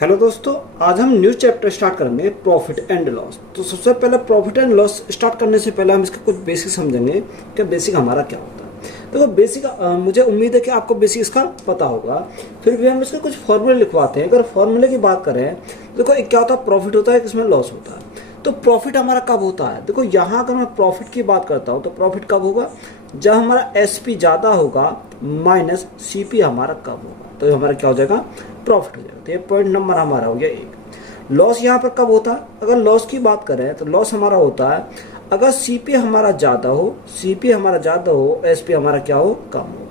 Hello दोस्तों, आज हम न्यू चैप्टर स्टार्ट करेंगे प्रॉफिट एंड लॉस। तो सबसे पहले प्रॉफिट एंड लॉस स्टार्ट करने से पहले हम इसका कुछ बेसिक समझेंगे कि बेसिक हमारा क्या होता है। देखो बेसिक मुझे उम्मीद है कि आपको बेसिक इसका पता होगा, फिर भी हम इसके कुछ फॉर्मूले लिखवाते हैं। अगर फॉर्मूले की बात करें देखो, एक क्या होता है, प्रॉफिट होता है, किसमें लॉस होता है। तो प्रॉफिट हमारा कब होता है, देखो यहाँ अगर मैं प्रॉफिट की बात करता हूँ तो प्रॉफिट कब होगा, जब हमारा एसपी ज़्यादा होगा माइनस सीपी हमारा कब होगा, तो हमारा क्या हो जाएगा, प्रॉफिट हो जाएगा। तो ये पॉइंट नंबर हमारा हो गया एक। लॉस यहाँ पर कब होता है, अगर लॉस की बात करें तो लॉस हमारा होता है अगर सीपी हमारा ज़्यादा हो, सीपी हमारा ज़्यादा हो, एसपी हमारा क्या हो, कम हो।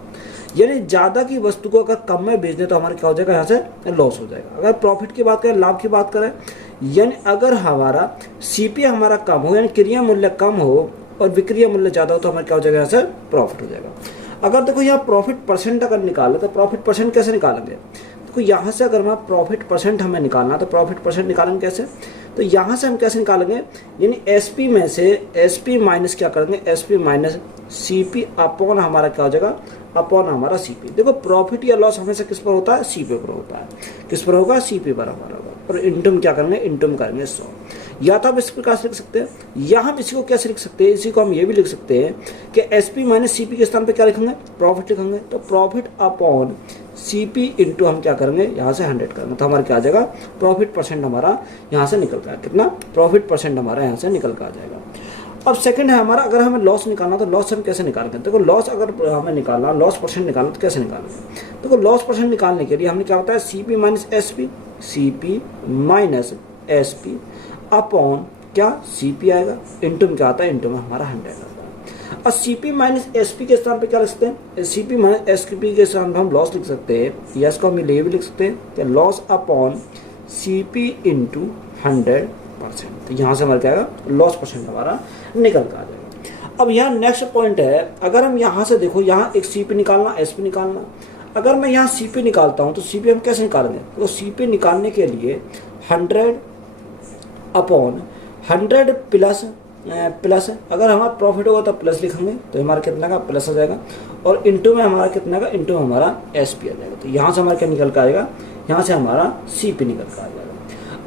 यानी ज़्यादा की वस्तु को अगर कम में बेच दें तो हमारा क्या हो जाएगा, यहाँ से लॉस हो जाएगा। अगर प्रॉफिट की बात करें, लाभ की बात करें, यानी अगर हमारा सीपी हमारा कम हो, यानी क्रिया मूल्य कम हो और विक्रय मूल्य ज़्यादा हो, तो हमारा क्या हो जाएगा, यहाँ से प्रॉफिट हो जाएगा। अगर देखो यहाँ प्रॉफिट परसेंट अगर निकाले तो प्रॉफिट परसेंट कैसे निकालेंगे, देखो यहाँ से अगर मैं प्रॉफिट परसेंट हमें निकालना तो प्रॉफिट परसेंट निकालेंगे कैसे, तो यहाँ से हम कैसे निकालेंगे, यानी एसपी में से एसपी माइनस क्या करेंगे, एसपी माइनस सीपी अपॉन हमारा क्या हो जाएगा, अपॉन हमारा सीपी। देखो प्रॉफिट या लॉस हमेशा किस पर होता है, सीपी पर होता है। किस पर होगा, सीपी पर हमारा होगा। और इंटम क्या करेंगे, इंटम करेंगे 100। या तो आप इस प्रकार से लिख सकते हैं, या हम इसी को कैसे लिख सकते हैं, इसी को हम ये भी लिख सकते हैं कि एसपी माइनस सीपी के स्थान पे क्या लिखेंगे, प्रॉफिट लिखेंगे। तो प्रॉफिट अपॉन सीपी इंटू हम क्या करेंगे, यहाँ से 100 करेंगे, तो हमारा क्या आ जाएगा, प्रॉफिट परसेंट हमारा यहाँ से निकल कर कितना, प्रॉफिट परसेंट हमारा यहाँ से निकल कर आ जाएगा। अब सेकंड है हमारा, अगर हमें लॉस निकालना तो लॉस हम कैसे निकालेंगे। देखो लॉस अगर हमें निकालना, लॉस परसेंट निकालना तो कैसे निकालेंगे। देखो लॉस परसेंट निकालने के लिए हमने क्या होता है, CP minus SP, CP minus SP upon क्या, सीपी आएगा, इंटू में क्या आता है, इंटू में हमारा 100 आता है। और सीपी माइनस एसपी के स्थान पे क्या लिख सकते हैं, सीपी माइनस एसपी के स्थान पे हम लॉस लिख सकते हैं, या इसको हम ये भी लिख सकते हैं कि लॉस अपॉन सीपी इंटू 100%। तो यहाँ से हमारा क्या आएगा, लॉस परसेंट हमारा निकल कर आ जाएगा। अब यहाँ नेक्स्ट पॉइंट है, अगर हम यहाँ से देखो, यहाँ एक सीपी निकालना, एसपी निकालना। अगर मैं यहाँ सीपी निकालता हूँ तो सीपी हम कैसे निकालेंगे, तो सीपी निकालने के लिए 100 अपॉन 100 प्लस अगर हमारा प्रॉफिट होगा तो प्लस लिखेंगे, तो हमारा कितना का प्लस आ जाएगा, और इंटू में हमारा कितना का, इंटू में हमारा एसपी आ जाएगा। तो यहाँ से हमारा क्या निकल कर आएगा, यहाँ से हमारा सीपी निकल कर आ जाएगा।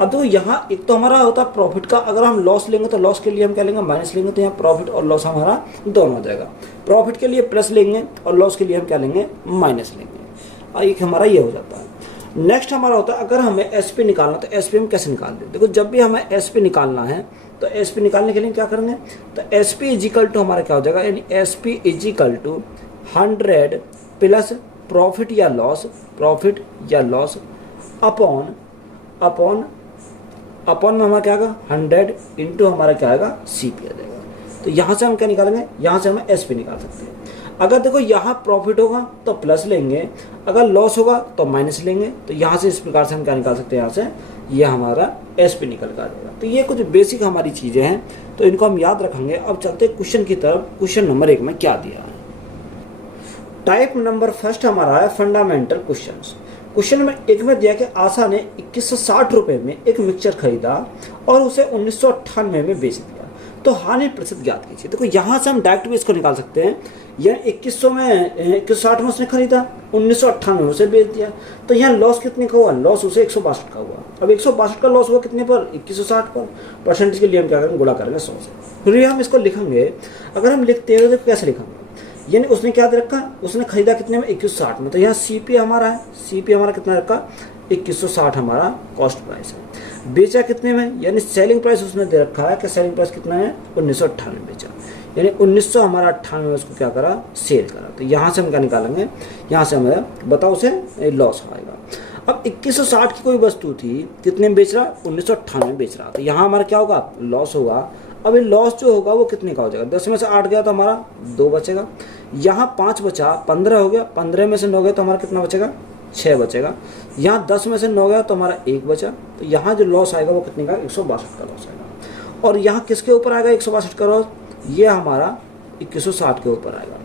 अब तो यहाँ एक तो हमारा होता है प्रॉफिट का, अगर हम लॉस लेंगे तो लॉस के लिए हम क्या लेंगे, माइनस लेंगे, तो यहाँ प्रॉफिट और लॉस हमारा दोनों हो जाएगा। प्रॉफिट के लिए प्लस लेंगे और लॉस के लिए हम क्या लेंगे, माइनस लेंगे। और एक हमारा ये हो जाता है। नेक्स्ट हमारा होता है, अगर हमें एसपी निकालना तो एसपी हम कैसे निकाल दें। देखो जब भी हमें एसपी निकालना है तो एसपी निकालने के लिए क्या करेंगे, तो एसपी इजिकल टू हमारा क्या हो जाएगा, यानी SP is equal to 100 plus profit या लॉस, प्रॉफिट या लॉस अपॉन अपॉन में हमारा क्या आएगा, 100 इंटू हमारा क्या आएगा, सीपी आ जाएगा। तो यहाँ से हम क्या निकालेंगे, यहाँ से हम एसपी निकाल सकते हैं। अगर देखो यहाँ प्रॉफिट होगा तो प्लस लेंगे, अगर लॉस होगा तो माइनस लेंगे। तो यहाँ से इस प्रकार से हम क्या निकाल सकते हैं, यहाँ से ये हमारा एसपी निकल कर आ जाएगा। तो ये कुछ बेसिक हमारी चीज़ें हैं, तो इनको हम याद रखेंगे। अब चलते क्वेश्चन की तरफ। क्वेश्चन नंबर 1 में क्या दिया है, टाइप नंबर फर्स्ट हमारा है फंडामेंटल क्वेश्चंस। क्वेश्चन नंबर 1 में दिया कि आशा ने 2160 रुपये में एक मिक्सचर खरीदा और उसे 1998 में बेच दिया, तो हानि प्रतिशत ज्ञात कीजिए। देखो यहाँ से हम डायरेक्ट भी इसको निकाल सकते हैं, यह 2160 में उसने खरीदा, 1998 में उसे बेच दिया, तो यहाँ लॉस कितने का हुआ, लॉस उसे 162 का हुआ। अब 162 का लॉस हुआ कितने पर, 2160 पर। परसेंटेज के लिए हम क्या करेंगे, गुणा करेंगे 100 से। फिर हम इसको लिखेंगे, अगर हम लिखते हैं तो कैसे लिखेंगे, यानी उसने क्या दे रखा, उसने खरीदा कितने में, 2160 में। तो यहाँ सीपी हमारा है, सीपी हमारा कितना रखा, 2160 हमारा कॉस्ट प्राइस है। बेचा कितने में, यानी सेलिंग प्राइस उसने दे रखा है कि सेलिंग प्राइस कितना है, 1998 बेचा, यानी 1998 में उसको क्या करा, सेल करा। तो यहाँ से हम क्या निकालेंगे, यहाँ से हमें बताओ उसे लॉस आएगा। अब 2160 की कोई वस्तु थी, कितने में बेच रहा, 1998 में बेच रहा, तो यहाँ हमारा क्या होगा, लॉस होगा। अब ये लॉस जो होगा वो कितने का हो जाएगा, 10 में से 8 गया तो हमारा 2 बचेगा, यहाँ 5 बचा, 15 हो गया, 15 में से 9 गया तो हमारा कितना बचेगा, 6 बचेगा। यहाँ 10 में से 9 गया तो हमारा 1 बचा, तो यहाँ जो लॉस आएगा वो कितने का, 162 का लॉस आएगा। और यहाँ किसके ऊपर आएगा 162 का लॉस, ये हमारा 2160 के ऊपर आएगा।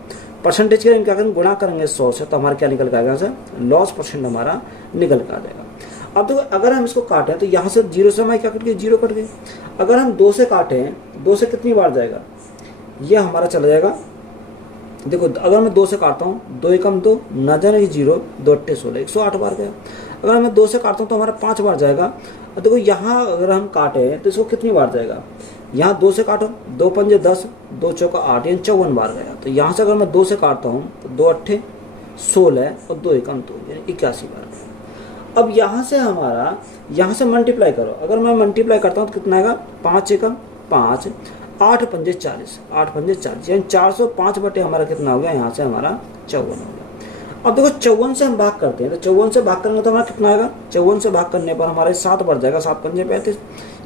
परसेंटेज के क्या करेंगे, गुणा करेंगे 100 से, तो हमारा क्या निकल कर आएगा, लॉस परसेंट हमारा निकल कर आ जाएगा। अब देखो अगर हम इसको काटें तो यहाँ से 0 से हमारे क्या कट गए, 0 कट गए। अगर हम 2 से काटें, 2 से कितनी बार जाएगा, ये हमारा चला जाएगा, देखो अगर मैं 2 से काटता हूँ, 2 एकम 2, ना जाने 0, 2 अट्ठे 16, 108 बार गया। अगर मैं 2 से काटता हूँ तो हमारा 5 बार जाएगा। और देखो यहाँ अगर हम काटे तो इसको कितनी बार जाएगा, यहाँ 2 से काटो, 2 पंजे 10, 2 चौका 8, यानी 54 बार गया। तो यहाँ से अगर मैं 2 से काटता हूँ तो 2 अट्ठे 16 और 2 एकम 2, यानी 81 बार गया। अब यहाँ से हमारा, यहाँ से मल्टीप्लाई करो, अगर मैं मल्टीप्लाई करता हूँ तो कितना आएगा, 5 एकम 5, 8 पंजे 40, 8 पंजे 40, यानी 405 बटे हमारा कितना हो गया, यहाँ से हमारा 54 हो गया। अब देखो 54 से हम भाग करते हैं, तो 54 से भाग करेंगे तो हमारा कितना आएगा, 54 से भाग करने पर हमारे 7 बार जाएगा, 7 पंजे 35,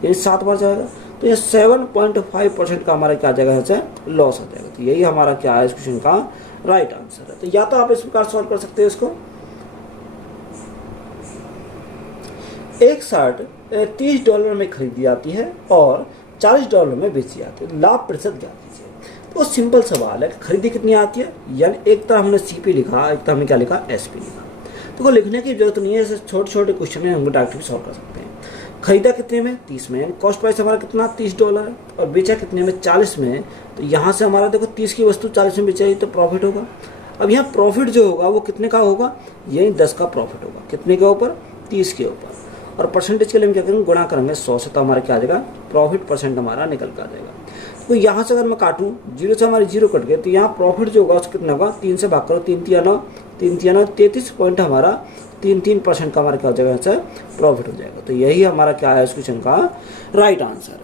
यानी 7 बार जाएगा। तो ये 7.5% का हमारा क्या जाएगा, यहाँ से लॉस हो जाएगा। तो यही हमारा क्या है इस क्वेश्चन का राइट आंसर है। तो या तो आप इस प्रकार सॉल्व कर सकते हो इसको, एक शर्ट $30 में खरीदी जाती है और $40 में बेची जाती है, लाभ प्रतिशत ज्ञात कीजिए। तो सिंपल सवाल है, खरीदी कितनी आती है, यानी एक तरह हमने सीपी लिखा, एक तरह हमने क्या लिखा, एसपी लिखा। तो को लिखने की जरूरत नहीं है, ऐसे छोटे छोटे क्वेश्चन है, हम डायरेक्ट भी सॉल्व कर सकते हैं। खरीदा कितने में, 30 में, यानी कॉस्ट प्राइस हमारा कितना $30 है, और बेचा कितने में, 40 में। तो यहाँ से हमारा देखो 30 की वस्तु 40 में बेचाई तो प्रॉफिट होगा। अब यहाँ प्रॉफिट जो होगा वो कितने का होगा, यही 10 का प्रॉफिट होगा, कितने के ऊपर, 30 के ऊपर। और परसेंटेज के लिए हम क्या करेंगे, गुणा करेंगे 100 से, तो हमारा क्या आ जाएगा, प्रॉफिट परसेंट हमारा निकल कर आ जाएगा। तो यहाँ से अगर मैं काटूँ, 0 से हमारे 0 कट गए, तो यहाँ प्रॉफिट जो होगा उसको कितना होगा, 3 से भाग करो, 3 तिया 9, 3 तिया 9, 33 पॉइंट हमारा 3% का हमारा क्या हो जाएगा, यहाँ से प्रॉफिट हो जाएगा। तो यही हमारा क्या है इस क्वेश्चन का राइट आंसर है।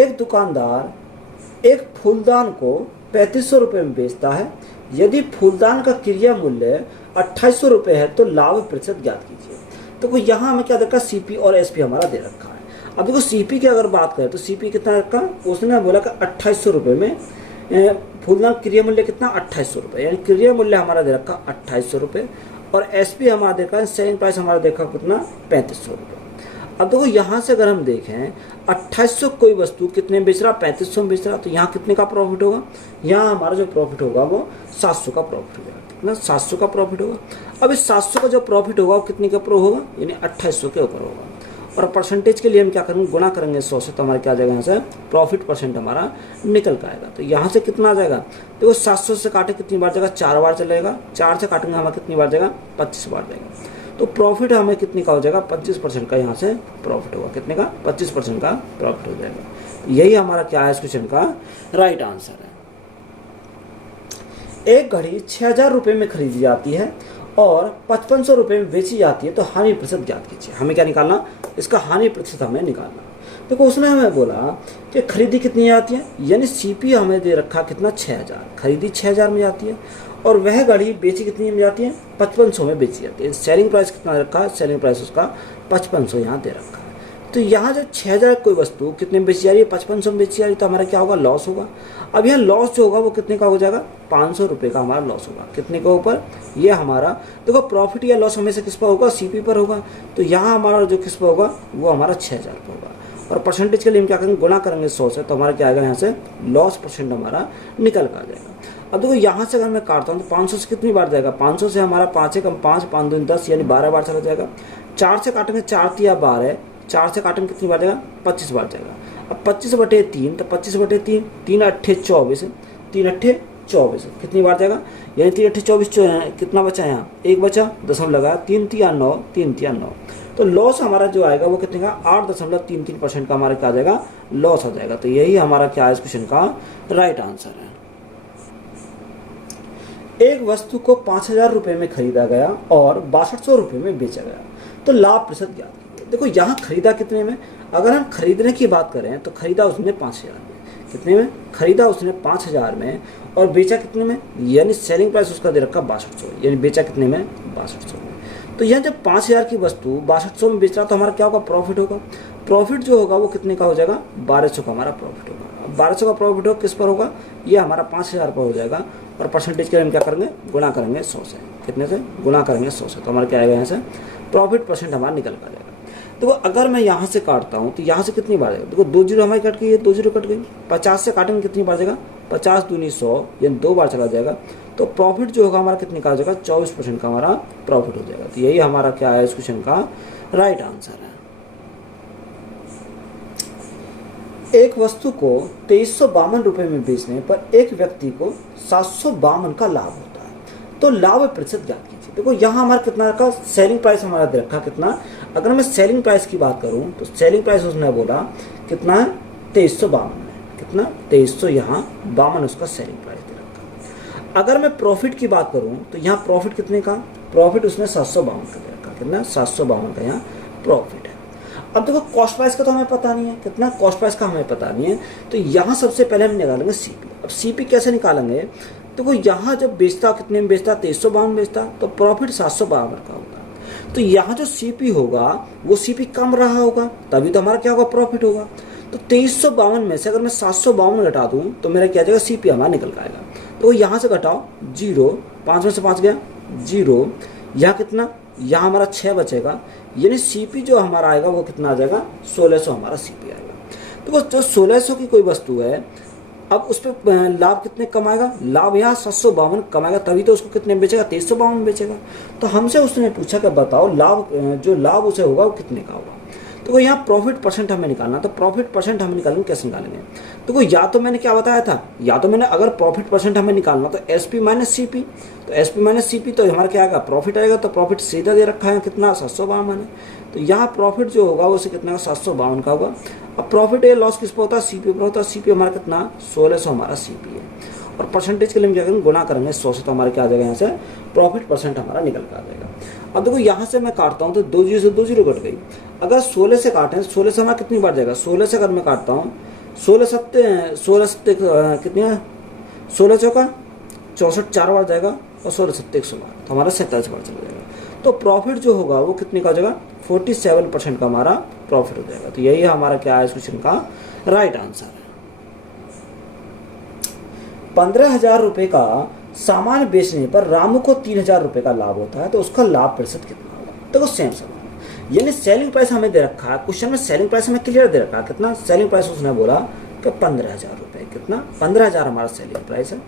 एक दुकानदार एक फूलदान को 3500 रुपये में बेचता है। यदि फूलदान का क्रिया मूल्य 2800 रुपये है तो लाभ प्रतिशत ज्ञात कीजिए। तो यहाँ हमें क्या देखा, सीपी और एसपी हमारा दे रखा है। अब देखो सीपी की अगर बात करें तो सीपी कितना रखा, उसने बोला कि 2800 रुपये में, फूलदान क्रिया मूल्य कितना, 2800 रुपये, यानी क्रिया मूल्य हमारा दे रखा 2800 रुपये, और एसपी हमारा देखा, सेलिंग प्राइस हमारा देखा कितना, 3500 रुपये। अब देखो यहाँ से अगर हम देखें 2800 कोई वस्तु कितने में बेच रहा, 3500 में बेच रहा, तो यहाँ कितने का प्रॉफिट होगा, यहाँ हमारा जो प्रॉफिट होगा वो 700 का प्रॉफिट हो जाएगा, कितना, 700 का प्रॉफिट होगा। अब इस 700 का जो प्रॉफिट होगा वो कितने के ऊपर होगा, यानी 2800 के ऊपर होगा। और परसेंटेज के लिए हम क्या करेंगे, गुणा करेंगे 100 से, तो हमारा क्या आ जाएगा, यहाँ से प्रॉफिट परसेंट हमारा निकल कर आएगा। तो यहाँ से कितना आ जाएगा, देखो 700 से काटे कितनी बार जाएगा, 4 बार चलेगा, 4 से काटेंगे हमारा कितनी बार जाएगा, 25 बार जाएगा। तो प्रॉफिट हमें कितने का हो जाएगा, 25% का यहाँ से प्रॉफिट होगा, कितने का, 25% का प्रॉफिट हो जाएगा। यही हमारा क्या है इस क्वेश्चन का राइट आंसर है। एक घड़ी 6000 रुपये में खरीदी जाती है और 5500 रुपये में बेची जाती है, तो हानि प्रतिशत ज्ञात कीजिए। हमें क्या निकालना, इसका हानि प्रतिशत हमें निकालना। देखो उसने हमें बोला कि खरीदी कितनी आती है, यानी सीपी हमें दे रखा कितना, 6000, खरीदी 6000 में जाती है, और वह गाड़ी बेची कितनी में जाती है, 5500 में बेची जाती है। सेलिंग प्राइस कितना रखा है, सेलिंग प्राइस उसका 5500 यहाँ दे रखा है। तो यहाँ जब 6000 कोई वस्तु कितने में बेची जा रही है, 5500 में बेची जा रही है, तो हमारा क्या होगा, लॉस होगा। अब यहाँ लॉस जो होगा वो कितने का हो जाएगा, 500 रुपये का हमारा लॉस होगा, कितने के ऊपर, ये हमारा देखो प्रॉफिट या लॉस हमेशा किस पर होगा, सीपी पर होगा। तो यहाँ हमारा जो किस पर होगा, वो हमारा 6000 पर होगा। और परसेंटेज के लिए हम क्या करेंगे, गुणा करेंगे 100 से, तो हमारा क्या आएगा, यहाँ से लॉस परसेंट हमारा निकल कर आ जाएगा। अब देखो यहाँ से अगर मैं काटता हूँ तो 500 से कितनी बार जाएगा, 500 से हमारा 5 एकम 5, 5 दूनी 10, यानी 12 बार चला जाएगा। 4 से काटेंगे, 4 तिया 12, 4 से काटेंगे कितनी बार जाएगा, 25 बार जाएगा। अब 25/3, तो 25/3, 3 अट्ठे 24, 3 अट्ठे 24, कितनी बार जाएगा, यानी 3 अट्ठे 24, कितना बचा यहाँ, 1 बचा, दशमलव लगा, 3 तिया 9, 3 तिया 9। तो लॉस हमारा जो आएगा वो कितने का, 8.33% का हमारा क्या आ जाएगा, लॉस हो जाएगा। तो यही हमारा क्या है इस क्वेश्चन का राइट आंसर है। एक वस्तु को 5000 रुपये में खरीदा गया और 6200 रुपये में बेचा गया, तो लाभ प्रतिशत ज्ञात कीजिए। देखो यहाँ खरीदा कितने में, अगर हम खरीदने की बात करें तो खरीदा उसने 5000 में, कितने में खरीदा उसने 5000 में, और बेचा कितने में, यानी सेलिंग प्राइस उसका दे रखा 6200, यानी बेचा कितने में, 6200 में। तो यहाँ जब 5000 की वस्तु 6200 में बेच रहा तो हमारा क्या होगा, प्रॉफिट होगा। प्रॉफिट जो होगा वो कितने का हो जाएगा, 1200 का हमारा प्रॉफिट होगा। 1200 का प्रॉफिट हो किस पर होगा, ये हमारा 5000 पर हो जाएगा। और परसेंटेज के लिए हम क्या करेंगे, गुणा करेंगे 100 से, कितने से, गुणा करेंगे 100 से, तो हमारा क्या आएगा, यहाँ से प्रॉफिट परसेंट हमारा निकल कर जाएगा। देखो अगर मैं यहाँ से काटता हूँ तो यहाँ से कितनी बार जाएगा, देखो 2 जीरो हमारी कट गई है, 2 जीरो कट गई। 50 से काटेंगे कितनी बार जाएगा, 50 दूनी 100, यानी 2 बार चला जाएगा। तो प्रॉफिट जो होगा हमारा कितने का हो जाएगा, 24% का हमारा प्रॉफिट हो जाएगा। तो यही हमारा क्या है इस क्वेश्चन का राइट आंसर है। एक वस्तु को 2352 रुपये में बेचने पर एक व्यक्ति को 752 का लाभ होता है, तो लाभ प्रतिशत ज्ञात कीजिए। देखो यहाँ हमारा कितना रखा, सेलिंग प्राइस हमारा दे रखा कितना, अगर मैं सेलिंग प्राइस की बात करूँ तो सेलिंग प्राइस उसने बोला कितना है 2352 है, कितना 2300 यहाँ 52 उसका सेलिंग प्राइस दे रखा। अगर मैं प्रॉफिट की बात करूँ तो यहाँ प्रॉफिट कितने का, प्रॉफिट उसने 752 का दे रखा, कितना 752 का यहाँ प्रॉफिट है। अब देखो कॉस्ट प्राइस का तो हमें पता नहीं है, कितना कॉस्ट प्राइस का हमें पता नहीं है, तो यहाँ सबसे पहले हम निकालेंगे सीपी। अब सीपी कैसे निकालेंगे, देखो यहाँ जब बेचता कितने में बेचता 2352 बेचता तो प्रॉफिट 752 का होगा, तो यहाँ जो सीपी होगा वो सीपी कम रहा होगा तभी तो हमारा क्या होगा प्रॉफिट होगा। तो 2352 में से अगर मैं 752 घटा दूँ तो मेरा क्या जाएगा सीपी हमारा निकल आएगा। तो यहाँ से घटाओ 0, 5 में से 5 गया 0, यहाँ कितना, यहाँ हमारा 6 बचेगा, यानी सीपी जो हमारा आएगा वो कितना आ जाएगा 1600 हमारा सीपी आएगा। तो बस जो 1600 की कोई वस्तु है, अब उस पर लाभ कितने कमाएगा, लाभ यहाँ 752 कमाएगा तभी तो उसको कितने बेचेगा 2352 बेचेगा। तो हमसे उसने पूछा कि बताओ लाभ, जो लाभ उसे होगा वो कितने का होगा। तो यहाँ प्रॉफिट परसेंट हमें निकालना, तो प्रॉफिट परसेंट हमें निकालेंगे, कैसे निकालेंगे, तो या तो मैंने क्या बताया था, या तो मैंने अगर प्रॉफिट परसेंट हमें निकालना तो एसपी माइनस सीपी, तो एसपी माइनस सीपी तो हमारा क्या आएगा प्रॉफिट आएगा, तो प्रॉफिट सीधा दे रखा है कितना 752 है, तो यहाँ प्रॉफिट जो होगा उसे कितना 752 का होगा। अब प्रॉफिट या लॉस किस पर होता है, सीपी पर होता है, सीपी हमारा कितना 1600 हमारा सीपी है, और परसेंटेज के लिए हम क्या करेंगे गुना करेंगे 100 से, तो हमारे क्या आ जाएगा यहाँ से प्रॉफिट परसेंट हमारा निकल कर आ जाएगा। अब देखो यहाँ से मैं काटता हूँ तो 2 जीरो से 2 जीरो कट गई, अगर 16 से काटें 16 से हमारा कितनी बार जाएगा, 16 से अगर मैं काटता हूँ 16 सत्ते कितनी है, 16 चौका 64 4 बार जाएगा और 16 सत्ते 100 बार, तो हमारा 47 बार चला जाएगा। तो प्रॉफिट जो होगा वो कितने का हो जाएगा 47% का हमारा प्रॉफिट हो जाएगा। तो यही हमारा क्या है इस क्वेश्चन का राइट आंसर है। 15,000 रुपए का सामान बेचने पर रामू को 3,000 रुपए का लाभ होता है, तो उसका लाभ प्रतिशत कितना होगा। देखो सेम सवाल, यानी सेलिंग प्राइस हमें दे रखा है, क्वेश्चन में सेलिंग प्राइस हमें क्लियर दे रखा है, कितना सेलिंग प्राइस उसने बोला कि 15,000 रुपए, कितना 15,000 हमारा सेलिंग प्राइस है।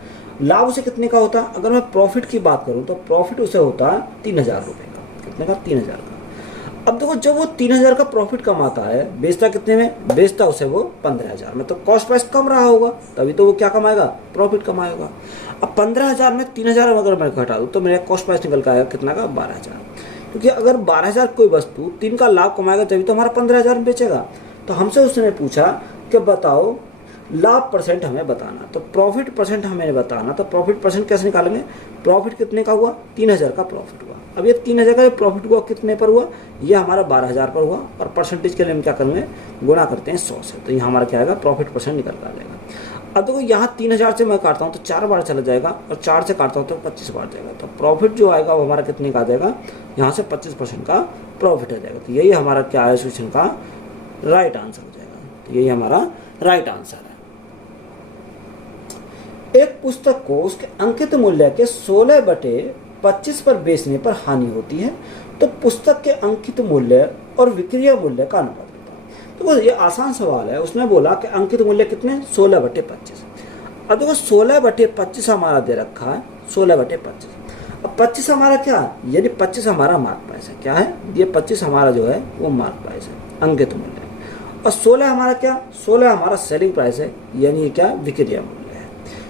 लाभ उसे कितने का होता है, अगर मैं प्रॉफिट की बात करूं तो प्रॉफिट उसे होता है 3,000 रुपए का, कितने का 3,000 का। अब देखो जब वो 3,000 का प्रॉफिट कमाता है, बेचता कितने में, बेचता उसे वो 15,000 में, तो कॉस्ट प्राइस कम रहा होगा तभी तो वो क्या कमाएगा प्रॉफिट कमाएगा। अब 15,000 में 3,000 अगर मैं घटा दूँ तो मेरा कॉस्ट प्राइस निकल कर आएगा कितना का 12,000, क्योंकि अगर 12,000 कोई वस्तु 3 का लाभ कमाएगा तभी तो हमारा 15,000 में बेचेगा। तो हमसे उसने पूछा कि बताओ लाभ परसेंट हमें बताना, तो प्रॉफिट परसेंट हमें बताना, तो प्रॉफिट परसेंट कैसे निकालेंगे, प्रॉफिट कितने का हुआ 3,000 का प्रॉफिट हुआ। अब ये 3,000 का प्रॉफिट हुआ कितने पर हुआ, ये हमारा 12,000 पर हुआ, और परसेंटेज के लिए हम क्या करेंगे गुणा करते हैं 100 से, तो ये हमारा क्या आएगा प्रॉफिट परसेंट निकल कर आ जाएगा। अब देखो यहाँ 3,000 से मैं काटता हूँ तो 4 बार चला जाएगा, और 4 से काटता हूँ तो 25 बार जाएगा, तो प्रॉफिट जो आएगा वो हमारा कितने का आ जाएगा, यहाँ से 25% का प्रॉफिट आ जाएगा। तो यही हमारा क्या है क्वेश्चन का राइट आंसर हो जाएगा। तो यही हमारा राइट आंसर है। एक पुस्तक को उसके अंकित मूल्य के 16/25 पर बेचने पर हानि होती है, तो पुस्तक के अंकित मूल्य और विक्रय मूल्य का अनुपात बताओ। तो ये आसान सवाल है, उसने बोला कि अंकित मूल्य कितने 16/25। अब देखो 16/25 हमारा दे रखा है 16/25। अब 25 हमारा क्या, यानी 25 हमारा मार्क प्राइस है, क्या है ये 25 हमारा जो है वो मार्क प्राइस है अंकित मूल्य, और 16 हमारा क्या, 16 हमारा सेलिंग प्राइस है, यानी ये क्या विक्रय मूल्य,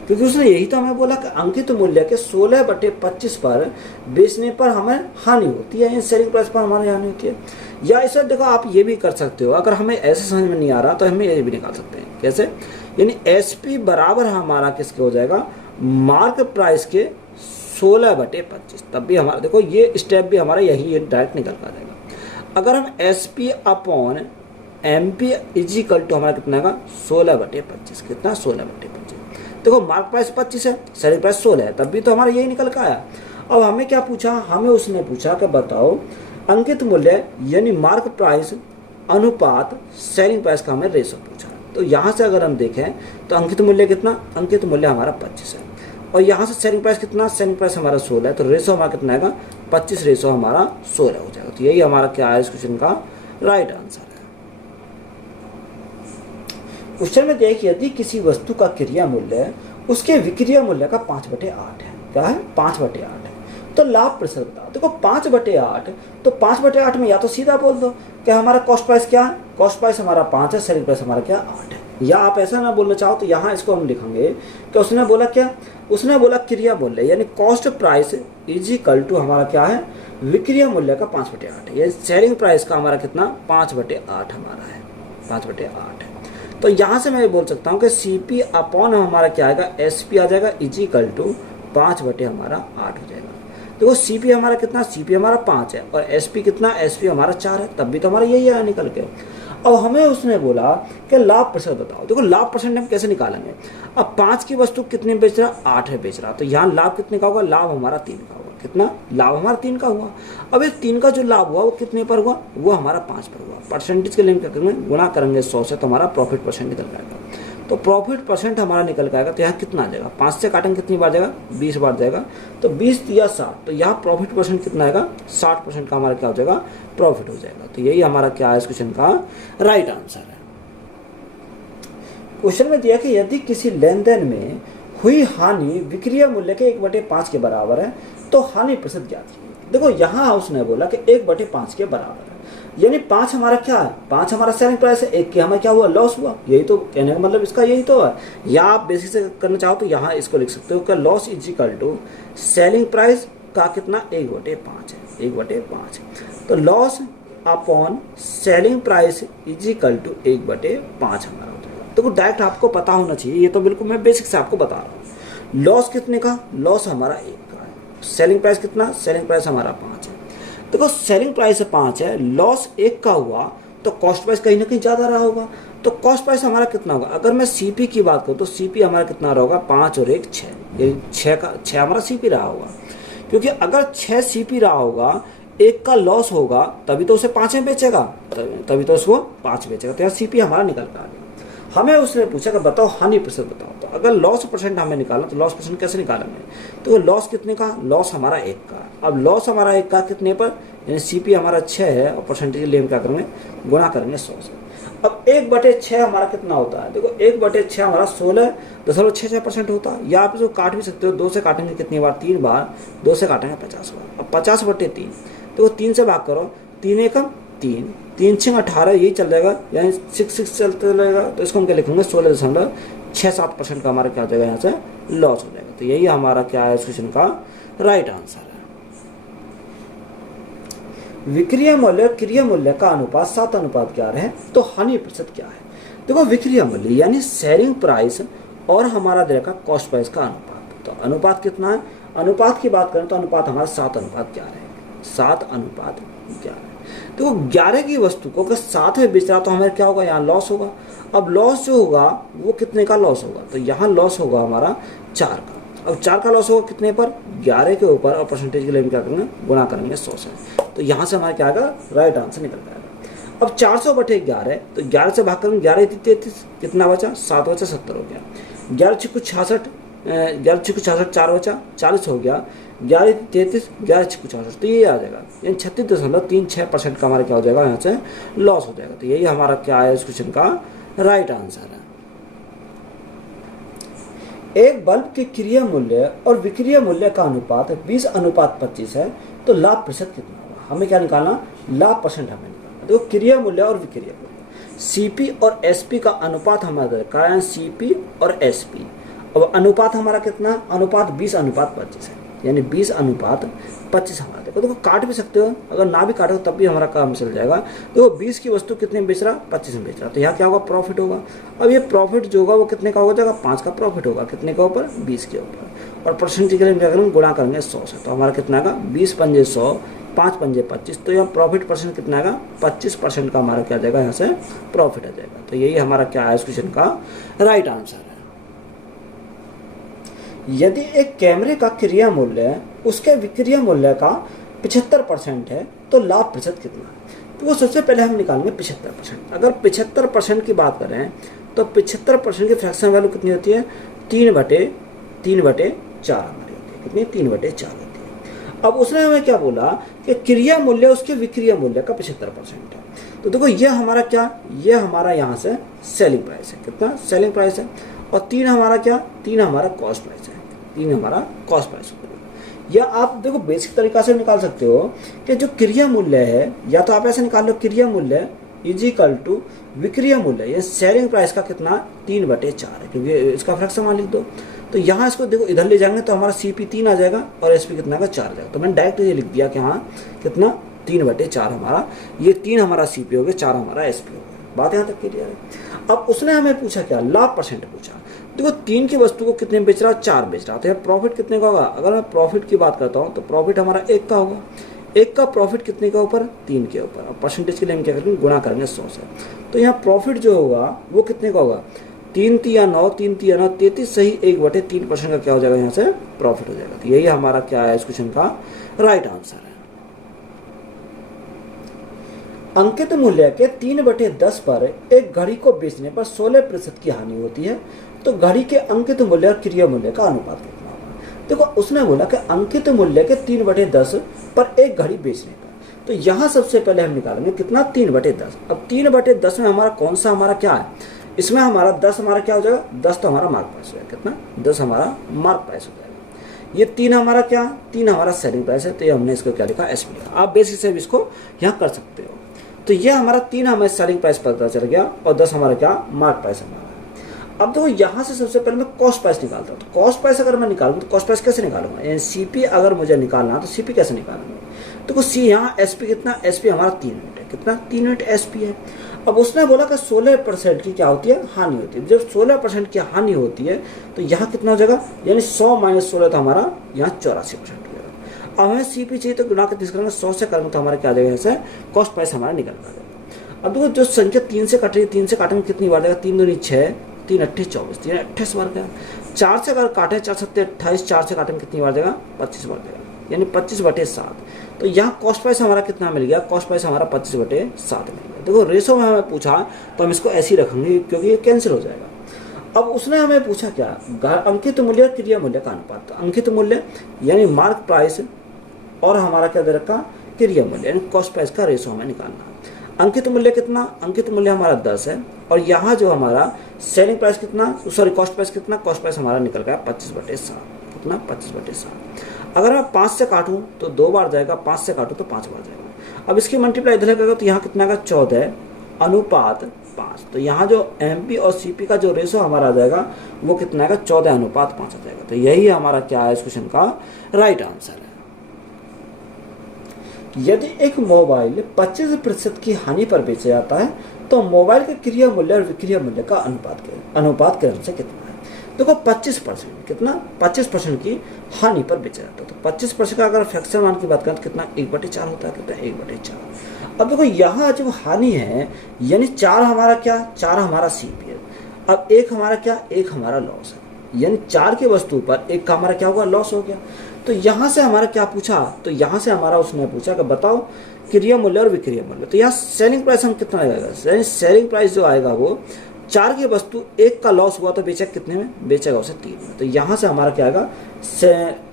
क्योंकि उसने यही तो हमें बोला कि अंकित मूल्य के 16/25 पर बेचने पर हमें हानि होती है, सेलिंग प्राइस पर हमारी हानि होती है। या इसे देखो आप ये भी कर सकते हो, अगर हमें ऐसे समझ में नहीं आ रहा तो हमें ये भी निकाल सकते हैं, कैसे, यानी एसपी बराबर हमारा किसके हो जाएगा मार्क प्राइस के 16/25, तब भी हमारा देखो ये स्टेप भी हमारा यही डायरेक्ट निकल कर जाएगा। अगर हम SP upon MP is equal to हमारा कितना का 16/25, कितना 16/25, देखो मार्क प्राइस 25 है, सेलिंग प्राइस 16 है, तब भी तो हमारा यही निकल कर आया। अब हमें क्या पूछा, हमें उसने पूछा कि बताओ अंकित मूल्य यानी मार्क प्राइस अनुपात सेलिंग प्राइस का हमें रेशो पूछा। तो यहाँ से अगर हम देखें तो अंकित मूल्य कितना, अंकित मूल्य हमारा 25 है, और यहाँ से सेलिंग प्राइस कितना, सेलिंग प्राइस हमारा 16 है, तो रेशो हमारा कितना आएगा 25 रेशो हमारा 16 हो जाएगा। तो यही हमारा क्या है इस क्वेश्चन का राइट आंसर है। क्वेश्चन में देखिए यदि किसी वस्तु का क्रिया मूल्य उसके विक्रय मूल्य का 5/8 है, क्या है 5/8 है, तो लाभ प्रतिशत बताओ। देखो 5/8, तो 5/8 में या तो सीधा बोल दो कि हमारा कॉस्ट प्राइस क्या है, कॉस्ट प्राइस हमारा 5 है, सेलिंग प्राइस हमारा क्या 8 है, या आप ऐसा ना बोलना चाहो तो यहाँ इसको हम लिखेंगे कि उसने बोला क्या, उसने बोला क्रिया मूल्य यानी cost price is equal to हमारा क्या है, विक्रिया मूल्य का 5/8 है। ये सेलिंग प्राइस का हमारा कितना 5/8 हमारा है, 5/8 है। तो यहाँ से मैं ये बोल सकता हूँ कि CP अपॉन हमारा क्या आएगा, SP आ जाएगा इज इक्वल टू 5/8 हो जाएगा। देखो CP हमारा कितना, CP हमारा 5 है और SP कितना, SP हमारा 4 है, तब भी तो हमारा यही आया निकल के। अब हमें उसने बोला कि लाभ प्रतिशत बताओ। देखो लाभ परसेंट हम कैसे निकालेंगे, अब 5 की वस्तु कितने बेच रहा, 8 है बेच रहा, तो यहाँ लाभ कितने का होगा, लाभ हमारा 3 का हुआ। कितना लाभ हमारा 3 का हुआ। अब इस 3 का जो लाभ हुआ वो कितने पर हुआ, वो हमारा 5 पर हुआ। परसेंटेज के लिए क्या करेंगे, गुणा करेंगे 100 से, तो हमारा प्रॉफिट परसेंट निकल जाएगा। तो प्रॉफिट परसेंट हमारा निकल के आएगा, तो यहाँ कितना आ जाएगा, 5 से काटेंगे कितनी बार जाएगा, 20 बार जाएगा, तो 20 या 60, तो यहाँ प्रॉफिट परसेंट कितना आएगा, 60% का हमारा क्या हो जाएगा, प्रॉफिट हो जाएगा। तो यही हमारा क्या है इस क्वेश्चन का राइट आंसर है। क्वेश्चन में दिया कि यदि किसी लेन देन में हुई हानि विक्रिय मूल्य के 1/5 के बराबर है तो हानि प्रतिशत ज्ञात कीजिए। देखो यहाँ उसने बोला कि 1/5 के बराबर है, यानी 5 हमारा क्या है, 5 हमारा सेलिंग प्राइस है, 1 की हमें क्या हुआ, लॉस हुआ। यही तो कहने का मतलब इसका यही तो है। या आप बेसिक से करना चाहो तो यहाँ इसको लिख सकते हो कि loss is equal to selling price का कितना 1/5 है, 1/5। तो loss upon selling price is equal to 1/5 हमारा हो जाएगा। तो डायरेक्ट आपको पता होना चाहिए, ये तो बिल्कुल मैं बेसिक से आपको बता रहा हूँ। लॉस कितने का, लॉस हमारा 1 का है। सेलिंग प्राइस कितना, सेलिंग प्राइस हमारा 5 है। देखो सेलिंग प्राइस 5 है, लॉस 1 का हुआ, तो कॉस्ट प्राइस कहीं ना कहीं ज़्यादा रहा होगा। तो कॉस्ट प्राइस हमारा कितना होगा, अगर मैं CP की बात करूँ तो CP हमारा कितना रहा होगा, 5 और 1 6, ये 6 हमारा CP रहा होगा। क्योंकि अगर 6 CP रहा होगा, 1 का लॉस होगा, तभी तो उसे 5 में बेचेगा, तभी तो उसको 5 बेचेगा। तो यहाँ CP हमारा निकल कर आ गया। हमें उसने पूछा कि बताओ हानि प्रतिशत बताओ। तो अगर लॉस परसेंट हमें निकालना, तो लॉस परसेंट कैसे निकालेंगे, तो लॉस कितने का, लॉस हमारा 1 का। अब लॉस हमारा 1 का कितने पर, यानी CP हमारा 6 है और परसेंटेज लिए क्या करेंगे, गुणा करेंगे 100 से। अब 1/6 हमारा कितना होता है, देखो 1/6 हमारा 16.66% होता है। या आप इसको काट भी सकते हो, 2 से काटेंगे कितनी बार, 3 बार, 2 से काटेंगे 50 बार। अब 50/3, तो 3 से भाग करो, 3 एकम 3, 3 6 18, यही चल जाएगा, यानी 6 चलते रहेगा। तो इसको हम क्या लिखेंगे, 16.67% का हमारा क्या हो जाएगा, यहाँ से लॉस हो जाएगा। तो यही हमारा क्या है इस क्वेश्चन का राइट आंसर है। विक्रिय मूल्य और क्रिय मूल्य का अनुपात 7:11 है, तो हानि प्रतिशत क्या है। देखो विक्रिय मूल्य यानी सेलिंग प्राइस और हमारा देखा कॉस्ट प्राइस का अनुपात। तो अनुपात कितना है, अनुपात की बात करें तो अनुपात हमारा 7:11 है, 7:11। तो 11 की वस्तु को अगर 7 में बेच रहा तो हमें क्या होगा, यहाँ लॉस होगा। अब लॉस जो होगा वो कितने का लॉस होगा, तो यहाँ लॉस होगा हमारा 4 का। अब 4 का लॉस होगा कितने पर, 11 के ऊपर, और परसेंटेज के लिए क्या करेंगे, गुणा करेंगे 100 से। तो यहाँ से हमारा क्या आएगा, राइट आंसर निकल जाएगा। अब 400/11, तो 11 से भाग करेंगे, 11 33, कितना बचा, 7 बचा, 70 हो गया। 11 6 66, 11 6 66, 4 बचा, 40 हो गया। 11 33, 11 6 66, तो ये आ जाएगा, यानी 36.36% का हमारा क्या हो जाएगा, यहाँ से लॉस हो जाएगा। तो यही हमारा क्या है इस क्वेश्चन का राइट आंसर है। एक बल्ब के क्रिय मूल्य और विक्रिय मूल्य का अनुपात 20:25 है, तो लाभ प्रतिशत कितना होगा। हमें क्या निकालना, लाभ परसेंट हमें निकालना। देखो क्रिय मूल्य और विक्रिय मूल्य, CP और SP का अनुपात हमारा दरकार है, CP और SP। अब अनुपात हमारा कितना, अनुपात 20:25 है, यानी 20:25 हमारा। देखो काट भी सकते हो, अगर ना भी काटो तब भी हमारा काम चल जाएगा। देखो 20 की वस्तु कितने में बेच रहा, 25 में बेच रहा, तो यहाँ क्या होगा, प्रॉफिट होगा। अब ये प्रॉफिट जो होगा वो कितने का हो जाएगा, 5 का प्रॉफिट होगा, कितने के ऊपर, 20 के ऊपर, और परसेंटेज के लिए क्या करेंगे, गुणा करेंगे 100 से। तो हमारा कितना आएगा, 20 पंजे 100, 5 पंजे 25, तो यहाँ प्रॉफिट परसेंट कितना आएगा, 25% का हमारा क्या जाएगा, यहाँ से प्रॉफिट आ जाएगा। तो यही हमारा क्या है इस क्वेश्चन का राइट आंसर है। यदि एक कैमरे का क्रिया मूल्य उसके विक्रिय मूल्य का 75% है, तो लाभ प्रतिशत कितना है। तो वो सबसे पहले हम निकालेंगे 75%। अगर 75% की बात करें तो 75% की फ्रैक्शन वैल्यू कितनी होती है, 3/4 हमारी होती है, कितनी, 3/4 होती है। अब उसने हमें क्या बोला कि क्रिया मूल्य उसके विक्रिय मूल्य का 75% है। तो देखो ये हमारा क्या, ये हमारा यहाँ से सेलिंग प्राइस है, कितना सेलिंग प्राइस है, और 3 हमारा क्या, 3 हमारा कॉस्ट प्राइस है, 3 हमारा कॉस्ट प्राइस है। या आप देखो बेसिक तरीका से निकाल सकते हो कि जो क्रिया मूल्य है, या तो आप ऐसे निकाल लो, क्रिया मूल्य इजिकल टू विक्रय मूल्य, ये सेलिंग प्राइस का कितना 3/4 है, क्योंकि इसका फ्रैक्शन मान लिख दो। तो यहाँ इसको देखो इधर ले जाएंगे तो हमारा CP 3 आ जाएगा और SP कितना का 4 आ जाएगा। तो मैंने डायरेक्ट ये लिख दिया कि हाँ कितना 3/4 हमारा, ये 3 हमारा CP हो गया, 4 हमारा SP हो गया। बात यहाँ तक क्लियर है। अब उसने हमें पूछा क्या, लाभ परसेंट पूछा। देखो 3 की वस्तु को कितने बेच रहा, 4 बेच रहा, तो यहाँ प्रॉफिट कितने का होगा। अगर मैं प्रॉफिट की बात करता हूँ तो प्रॉफिट हमारा 1 का होगा। 1 का प्रॉफिट कितने के ऊपर, 3 के ऊपर। अब परसेंटेज के लिए हम क्या करेंगे, गुणा करेंगे 100 से। तो यहाँ प्रॉफिट जो होगा वो कितने का होगा, 3 तिया 9, 3 तिया 9, 33 सही 1/3% का क्या हो जाएगा, यहाँ से प्रॉफिट हो जाएगा। तो यही हमारा क्या है इस क्वेश्चन का राइट आंसर है। अंकित मूल्य के 3/10 पर एक घड़ी को बेचने पर 16% की हानि होती है, तो घड़ी के अंकित मूल्य और क्रय मूल्य का अनुपात कितना होगा। देखो उसने बोला कि अंकित मूल्य के 3/10 पर एक घड़ी बेचने पर, तो यहाँ सबसे पहले हम निकालेंगे कितना 3/10। अब 3/10 में हमारा कौन सा हमारा क्या है, इसमें हमारा 10 हमारा क्या हो जाएगा, 10 तो हमारा मार्क प्राइस हो जाएगा, कितना 10 हमारा मार्क प्राइस हो जाएगा। ये 3 हमारा क्या, 3 हमारा सेलिंग प्राइस है, तो ये हमने इसको क्या लिखा SP लिखा। आप बेसिक से भी इसको यहाँ कर सकते हो। तो ये हमारा 3 हमें सेलिंग प्राइस पता चल गया और 10 हमारा क्या मार्क प्राइस हमारा। अब देखो यहाँ से सबसे पहले मैं कॉस्ट प्राइस निकालता हूँ। तो कॉस्ट प्राइस अगर मैं निकालूँ तो कॉस्ट प्राइस कैसे निकालूंगा, यानी CP अगर मुझे निकालना तो CP कैसे निकालूंगा। तो C यहाँ SP कितना, SP हमारा 3 यूनिट है, कितना 3 यूनिट SP है। अब उसने बोला कि 16% की क्या होती है, हानि होती है। जब 16% की हानि होती है तो यहाँ कितना हो जाएगा, यानी 100 - 16 तो हमारा यहाँ 84% हो जाएगा। अब हमें CP चाहिए तो गुणा कितने करेंगे, 100 से करेंगे तो हमारा क्या आ जाएगा, यहाँ से कॉस्ट प्राइस हमारा निकल जाएगा। अब देखो जो संख्या 3 से कट रही है, 3 से काटेंगे कितनी बार जाएगा, 3 दूनी 6, 3 अट्ठे 24, 3 28 बार गया। 4 से अगर काटे 4 सत्ते 28, 4 से काटेंगे कितनी बार जाएगा, 25 बार जाएगा, यानी 25/7। तो यहाँ कॉस्ट प्राइस हमारा कितना मिल गया, कॉस्ट प्राइस हमारा 25/7 मिल गया। देखो रेशो में हमें पूछा तो हम इसको ऐसे ही रखेंगे क्योंकि ये कैंसिल हो जाएगा। अब उसने हमें पूछा क्या, अंकित मूल्य और क्रय मूल्य का अनुपात। तो अंकित मूल्य यानी मार्क प्राइस और हमारा क्या दे रखा, क्रय मूल्य यानी कॉस्ट प्राइस का रेशो हमें निकालना। अंकित मूल्य कितना, अंकित मूल्य हमारा 10 है और यहाँ जो हमारा सेलिंग प्राइस कितना, सॉरी कॉस्ट प्राइस कितना, कॉस्ट प्राइस हमारा निकल गया 25/7, कितना 25/7। अगर मैं 5 से काटूँ तो 2 बार जाएगा, 5 से काटूँ तो 5 बार जाएगा। अब इसकी मल्टीप्लाई इधर करेगा तो यहाँ कितना का 14:5। तो यहाँ जो MP और CP का जो रेशो हमारा आ जाएगा वो कितना का 14:5 आ जाएगा। तो यही हमारा क्या है इस क्वेश्चन का राइट आंसर है। यदि एक मोबाइल 25% की हानि पर बेचा जाता है तो मोबाइल के क्रय मूल्य और विक्रय मूल्य का अनुपात क्रम से कितना है। देखो 25%, कितना 25% की हानि पर बेचा जाता है, तो 25% का अगर फ्रैक्शन मान की बात करें तो कितना 1/4 होता है, कितना 1/4। अब देखो यहाँ जो हानि है यानी 4 हमारा क्या, 4 हमारा CP है। अब 1 हमारा क्या, 1 हमारा लॉस है, यानी 4 की वस्तु पर 1 का हमारा क्या होगा, लॉस हो गया। तो यहाँ से हमारा क्या पूछा, तो यहाँ से हमारा उसने पूछा कि बताओ क्रय मूल्य और विक्रय मूल्य। तो यहाँ सेलिंग प्राइस हम कितना आएगा, सेलिंग प्राइस जो आएगा वो 4 की वस्तु 1 का लॉस हुआ तो बेचेगा कितने में, बेचेगा उसे 3 में। तो यहाँ से हमारा क्या आएगा,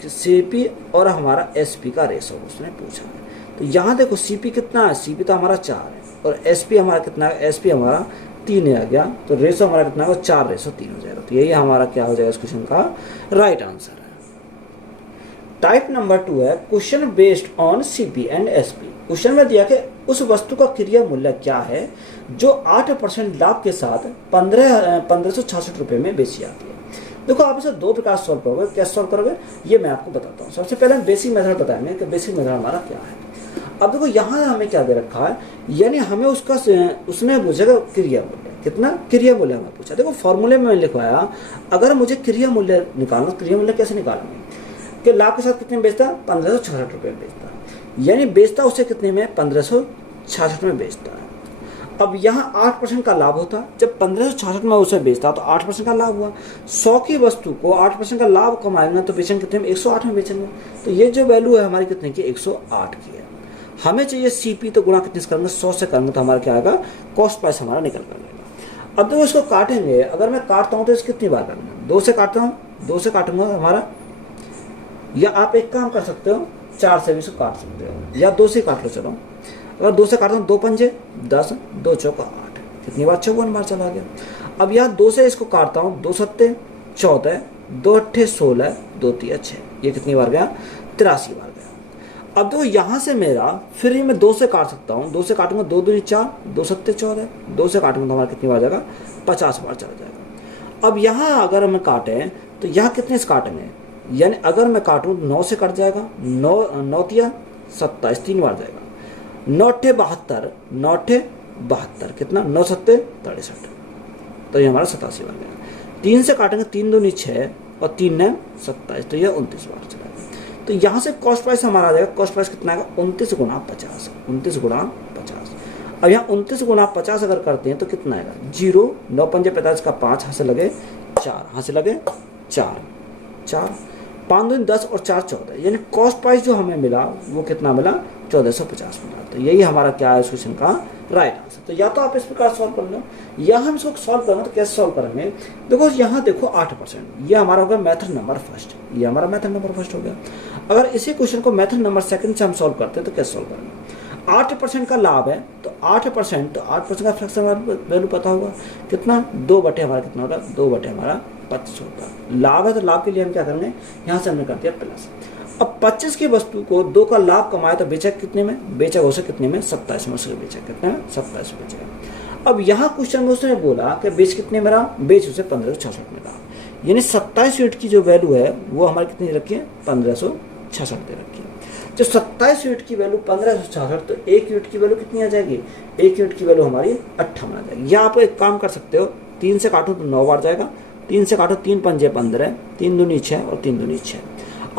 CP और हमारा SP का रेशो उसने पूछा है। तो यहाँ देखो CP कितना है, CP तो हमारा 4 है और SP हमारा कितना है, SP हमारा 3 आ गया। तो रेशो हमारा कितना होगा, 4:3 हो जाएगा। तो यही हमारा क्या हो जाएगा इस क्वेश्चन का राइट आंसर है। टाइप नंबर 2 है question based on CP and SP। Question में दिया कि उस वस्तु का क्रय मूल्य क्या है जो 8% लाभ के साथ 1566 रुपये में बेची जाती है। देखो आप इसे 2 प्रकार सॉल्व करोगे, कैसे सॉल्व करोगे ये मैं आपको बताता हूँ। सबसे पहले बेसिक मेथड बताएंगे कि बेसिक मेथड हमारा क्या है। अब देखो यहाँ हमें क्या दे रखा है, यानी हमें उसने पूछेगा क्रय मूल्य, कितना क्रय मूल्य हमें पूछा। देखो फॉर्मूले में लिखवाया, अगर मुझे क्रय मूल्य निकालना, क्रय मूल्य कैसे निकालेंगे कि लाभ के साथ कितने में बेचता, 1566 रुपये में बेचता, यानी बेचता उसे कितने में, 1566 में बेचता है। अब यहाँ 8% का लाभ होता, जब 1566 में उसे बेचता तो 8% का लाभ हुआ। 100 की वस्तु को 8% का लाभ कमाएंगे तो बेचेंगे कितने में, 108 में बेचेंगे। तो ये जो वैल्यू है हमारी कितने की, 108 की है। हमें चाहिए CP, तो गुणा कितने से करेंगे, 100 से करेंगे तो हमारा क्या आएगा, कॉस्ट प्राइस हमारा निकल कर लेगा। अब देखो इसको काटेंगे, अगर मैं काटता हूँ तो इस कितनी बार करेंगे, 2 से काटता हूँ, 2 से काटूंगा हमारा, या आप एक काम कर सकते हो 4 से भी इसको काट सकते हो, या 2 से काट लो। चलो अगर 2 से काटता हूँ, 2 पंजे 10, 2 चौका 8, कितनी बार, 54 बार चला गया। अब यहाँ 2 से इसको काटता हूँ, 2 सत्ते 14, 2 अट्ठे 16, 2 तिया 6, ये कितनी बार गया, 83 बार गया। अब देखो यहाँ से मेरा फिर ये मैं 2 से काट सकता हूँ, 2 से काटूंगा, 2 दूनी 4, 2 सत्ते 14, 2 से काटूंगा तो हमारा कितनी बार जाएगा, 50 बार चला जाएगा। अब यहाँ अगर हम काटें तो यहाँ कितने से काटेंगे, यानी अगर मैं काटूँ 9 से कट जाएगा, 9 तिया 27, 3 बार जाएगा, 9 अट्ठे 72, 9 अट्ठे 72, कितना 9 सत्ते 63, तो ये हमारा 87 बार गया। 3 से काटेंगे, 3 दूनी 6 और 3 ने 27, तो ये 29 बार चला। तो यहाँ से कॉस्ट प्राइस हमारा आ जाएगा, कॉस्ट प्राइस कितना आएगा 29 गुणा 50, 29 गुणा 50। अब यहाँ 29 गुणा 50 अगर करते हैं तो कितना आएगा, 0, 9 पंजे 45 का 5, हाथ से लगे 4, हाथ से लगे 4, 5 दूनी 10 और 4 14, यानी कॉस्ट प्राइस जो हमें मिला वो कितना मिला, 1450 मिला। तो यही हमारा क्या है इस क्वेश्चन का राइट आंसर। तो या तो आप इस प्रकार सॉल्व कर लो, या हम इसको सॉल्व करेंगे तो कैसे सॉल्व करेंगे, देखो यहाँ देखो 8%, ये हमारा होगा मेथड नंबर फर्स्ट, ये हमारा मेथड नंबर फर्स्ट हो गया। अगर इसी क्वेश्चन को मेथड नंबर सेकंड से हम सॉल्व करते हैं तो कैसे सॉल्व करेंगे, 8% का लाभ है तो 8%, तो 8% का फ्रैक्शन वैल्यू पता होगा कितना, 2 बटे हमारा कितना होगा, 2 बटे हमारा 25 होगा। लाभ है तो लाभ के लिए हम क्या करेंगे, यहाँ से हमने कर दिया प्लस। अब 25 की वस्तु को 2 का लाभ कमाया तो बेचा कितने में, बेचा उसे कितने में, 27 में, उसके बेचा कितने में, 27 में बेचा। अब यहाँ क्वेश्चन में उसने बोला कि बेच कितने में रहा, बेच उसे 1566 में रहा, यानी 27 यूनिट की जो वैल्यू है वो हमारी कितनी रखी है, 1566 दे रखी है। जो 27 यूनिट की वैल्यू 1566, तो 1 यूनिट की वैल्यू कितनी आ जाएगी, 1 यूनिट की वैल्यू हमारी 58 आ जाएगी। या आप एक काम कर सकते हो, 3 से काटो तो 9 बार जाएगा, 3 से काटो 3 पंजे 15, 3 दूनी 6 और 3 दूनी 6।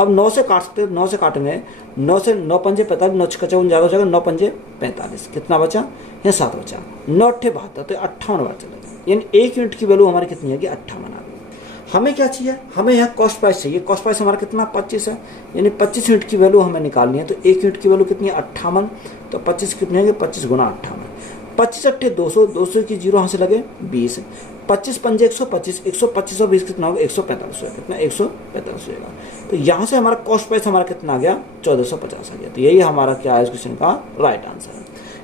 अब 9 से काट सकते हो, 9 से काटेंगे, 9 से 9 पंजे 45, 9 6 54 ज़्यादा हो जाएगा, 9 पंजे 45, कितना बचा, यहाँ 7 बचा, 9 अट्ठे 72, तो 58 बार चलेगा, यानी 1 यूनिट की वैल्यू हमारी कितनी है कि 58 आ गई। हमें क्या चाहिए, हमें यहाँ कॉस्ट प्राइस चाहिए, कॉस्ट प्राइस हमारा कितना 25 है, यानी 25 यूनिट की वैल्यू हमें निकालनी है। तो 1 यूनिट की वैल्यू कितनी है 58, तो 25 कितने है, 25 गुणा 58, 25 अट्ठे 200, 200 की 0 यहाँ से लगे 20, 25 पंजे 125, 125 और 20 कितना होगा, 145 होगा, कितना 145 होगा। तो यहाँ से हमारा कॉस्ट प्राइस हमारा कितना आ गया, 1450 आ गया। तो यही हमारा क्या है इस क्वेश्चन का राइट आंसर है।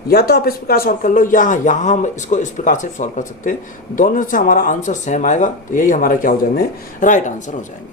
या तो आप इस प्रकार सॉल्व कर लो, या यहाँ हम इसको इस प्रकार से सॉल्व कर सकते हैं, दोनों से हमारा आंसर सेम आएगा। तो यही हमारा क्या हो जाएंगे, राइट आंसर हो जाएंगे।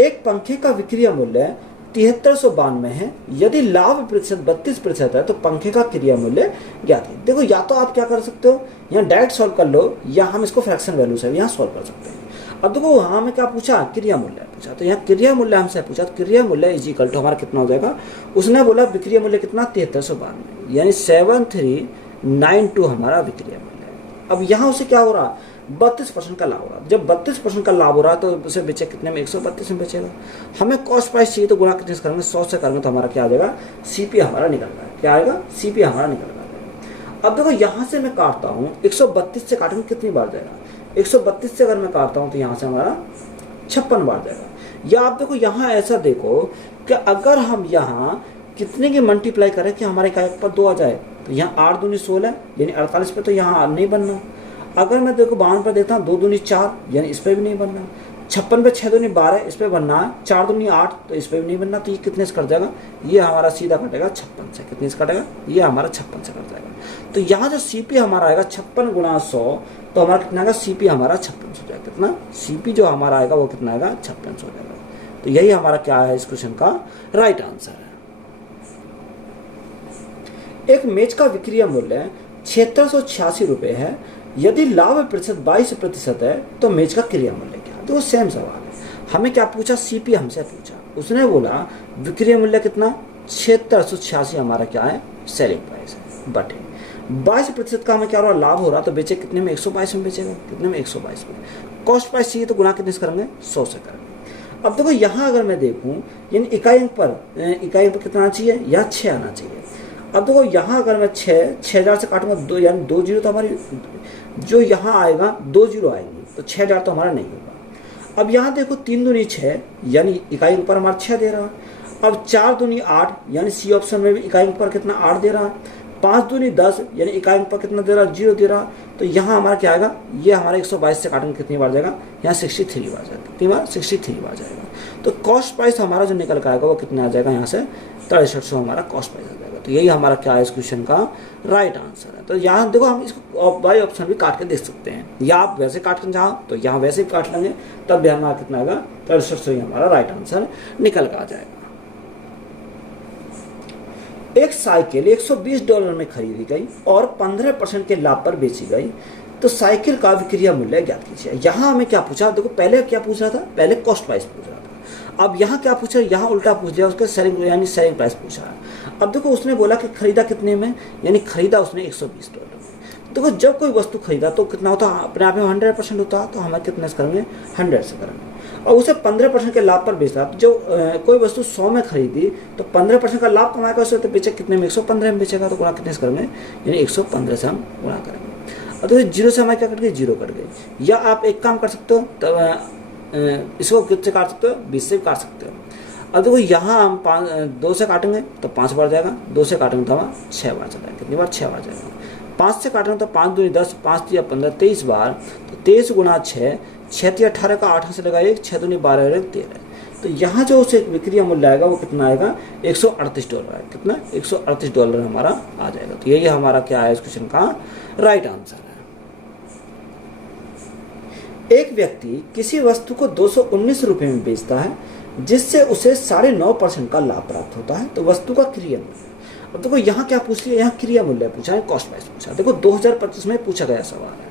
एक पंखे का विक्रय मूल्य 7392 है, यदि लाभ प्रतिशत 32% है तो पंखे का क्रिया मूल्य ज्ञात है। देखो या तो आप क्या कर सकते हो, यहाँ डायरेक्ट सॉल्व कर लो, या हम इसको फ्रैक्शन वैल्यू से यहाँ सॉल्व कर सकते हैं। अब देखो वहाँ हमें क्या पूछा, क्रिया मूल्य पूछा, तो यहाँ क्रिया मूल्य हमसे पूछा, तो क्रिया मूल्य इज इक्वल टू हमारा कितना हो जाएगा, उसने बोला विक्रय मूल्य कितना 7392, यानी 7392 हमारा विक्रय मूल्य है। अब यहाँ उसे क्या हो रहा, 32% का लाभ हो रहा है। जब 32% का लाभ हो रहा है तो उसे बेचे कितने में, 132 में बेचेगा। हमें कॉस्ट प्राइस चाहिए तो गुणा कितने से करेंगे, 100 से करेंगे, तो हमारा क्या आ जाएगा, सीपी हमारा निकल रहा है, क्या आएगा, सीपी हमारा निकल रहा है। अब देखो यहाँ से मैं काटता हूँ, 132 से काटेंगे कितनी बार जाएगा, 132 से अगर मैं काटता हूँ तो यहाँ से हमारा 56 बार जाएगा। या आप देखो यहाँ ऐसा देखो कि अगर हम यहाँ कितने की मल्टीप्लाई करें कि हमारे इकाई पर 2 आ जाए, तो यहाँ 8 दूनी 16, यानी 48 पे तो यहाँ नहीं बनना। अगर मैं देखो 52 पर देता हूँ, 2 दूनी 4, यानी इस पर भी नहीं बनना। 56 पे 6 दूनी 12, इस पर बनना है, 4 दूनी 8, तो इस पर भी नहीं बनना। तो ये कितने से कट जाएगा, ये हमारा सीधा कटेगा 56 से, कितने से कटेगा, ये हमारा 56 से कट जाएगा। तो यहाँ जो सीपी हमारा आएगा 56 गुणा 100, तो हमारा कितना आएगा, सीपी हमारा 56 हो जाएगा, कितना सीपी जो हमारा आएगा वो कितना आएगा, 56 हो जाएगा। तो यही हमारा क्या है इस क्वेश्चन का राइट आंसर है। एक मेज का विक्रय मूल्य 7686 रुपये है, यदि लाभ प्रतिशत 22% है तो मेज का क्रिया मूल्य क्या है। तो सेम सवाल है, हमें क्या पूछा, सीपी हमसे पूछा, उसने बोला विक्रय मूल्य कितना 7686 हमारा क्या है, सेलिंग प्राइस है, बटे 22% का हमें क्या हो रहा, लाभ हो रहा, तो बेचे कितने में, 122 में बेचेगा, कितने में, 122 में। कॉस्ट प्राइस चाहिए तो गुणा कितने से करेंगे, 100 से करेंगे। अब देखो यहाँ अगर मैं देखूँ, यानी इकाई पर कितना चाहिए, यहाँ 6 आना चाहिए। अब देखो यहाँ अगर मैं 6000 से काटूंगा 2, यानी 2 जीरो तो हमारी जो यहाँ आएगा 2 जीरो आएंगी, तो 6000 तो हमारा नहीं होगा। अब यहाँ देखो 3 दूनी 6, यानी इकाई पर हमारा 6 दे रहा है। अब 4 दूनी 8, यानी सी ऑप्शन में भी इकाई पर कितना 8 दे रहा है। 5 दूनी 10, यानी इकाई पर कितना दे रहा है, 0 दे रहा। तो यहाँ हमारा क्या आएगा, ये हमारा 122 से काटेंगे कितनी बार जाएगा, यहाँ 63 बार जाएगा, कितनी बार, 63 बार जाएगा। तो कॉस्ट प्राइस हमारा जो निकल कर आएगा वो कितना आ जाएगा, यहाँ से 6300 हमारा कॉस्ट प्राइस आ जाएगा। तो यही हमारा क्या है इस क्वेश्चन का राइट आंसर है। तो यहाँ देखो हम इसको बाई ऑप्शन भी काट के देख सकते हैं, या आप वैसे काट कर चाहो तो यहाँ वैसे भी काट लेंगे, तब भी हमारा कितना आएगा 6300 ही हमारा राइट आंसर निकल कर आ जाएगा। एक साइकिल $120 में खरीदी गई और 15% के लाभ पर बेची गई, तो साइकिल का विक्रय मूल्य ज्ञात कीजिए। यहाँ हमें क्या पूछा, देखो पहले क्या पूछ रहा था, पहले कॉस्ट प्राइस पूछ रहा था। अब यहाँ क्या पूछा, यहाँ उल्टा पूछ लिया, उसके सेलिंग यानी सेलिंग प्राइस पूछा है। अब देखो उसने बोला कि खरीदा कितने में, यानी खरीदा उसने $120 में। देखो जब कोई वस्तु खरीदा तो कितना होता है, अपने आप में 100% होता है, तो हमें कितने से करेंगे, 100 से करेंगे। और उसे 15% के लाभ पर बेच रहा, तो जो कोई वस्तु 100 में खरीदी तो 15% का लाभ कमाएगा उसे, तो बेचे कितने में, 115 में बेचेगा, तो गुणा कितने से करेंगे, यानी 115 से हम गुणा करेंगे। अब तो 0 से हमारे क्या कट गई, 0 कट गई। या आप एक काम कर सकते हो, तब इसको कितने काट सकते हो, 20 से भी काट सकते हो। अब देखो यहाँ हम 2 से काटेंगे तो 5 बार जाएगा, 2 से काटेंगे तो हमारा 6 बार चला जाएगा, कितनी बार, 6 बार जाएगा। 5 से काटेंगे तो 5 दूनी 10, 5 या 15, 23 बार, तो 23 गुणा 6, 6 या 18 का 8 से लगा 1, 6 दूनी 12 और 13। तो यहाँ जो उसे विक्रय मूल्य आएगा वो कितना आएगा, $138 है। कितना, $138 हमारा आ जाएगा। तो यही हमारा क्या है इस क्वेश्चन का राइट आंसर है। एक व्यक्ति किसी वस्तु को 219 रुपए में बेचता है, जिससे उसे 9.5% का लाभ प्राप्त होता है, तो वस्तु का क्रय मूल्य। अब देखो यहाँ क्या पूछ लिया, यहाँ क्रय मूल्य पूछा है, कॉस्ट प्राइस पूछा। देखो 2025 में पूछा गया सवाल है,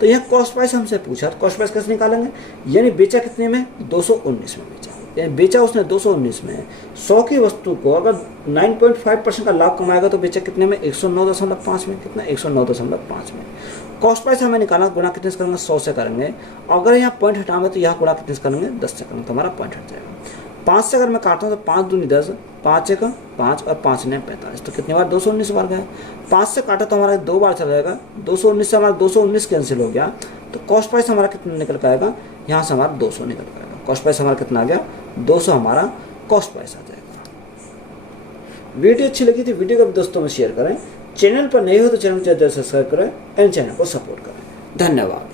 तो यहाँ कॉस्ट प्राइस हमसे पूछा, तो कॉस्ट प्राइस कैसे निकालेंगे, यानी बेचा कितने में, 219 में बेचा, यानी बेचा उसने 219 में। 100 की वस्तु को अगर 9.5% का लाभ कमाएगा तो बेचा कितने में, 109.5 में। कितना, 109.5 में। कॉस्ट प्राइस हमें निकालना, गुणा कितने से करेंगे, 100 से करेंगे। अगर यहाँ पॉइंट हटाएंगे तो यहाँ गुणा कितने से करेंगे, 10 से करेंगे, तो हमारा पॉइंट हट जाएगा। 5 से अगर मैं काटता हूँ तो 5 दूनी 10, 5 1 5 और 5 9 45, तो कितनी बार, 219 बार गया। 5 से काटा तो हमारा 2 बार चला जाएगा, 219 से हमारा 219 कैंसिल हो गया, तो कॉस्ट प्राइस हमारा कितना निकल कर आएगा, यहाँ से हमारा 200 निकल कर आएगा। कॉस्ट प्राइस हमारा कितना आ गया, 200 हमारा कॉस्ट प्राइस आ जाएगा। वीडियो अच्छी लगी तो वीडियो को भी दोस्तों में शेयर करें। चैनल पर नए हो तो चैनल को सब्सक्राइब करें एंड चैनल को सपोर्ट करें। धन्यवाद।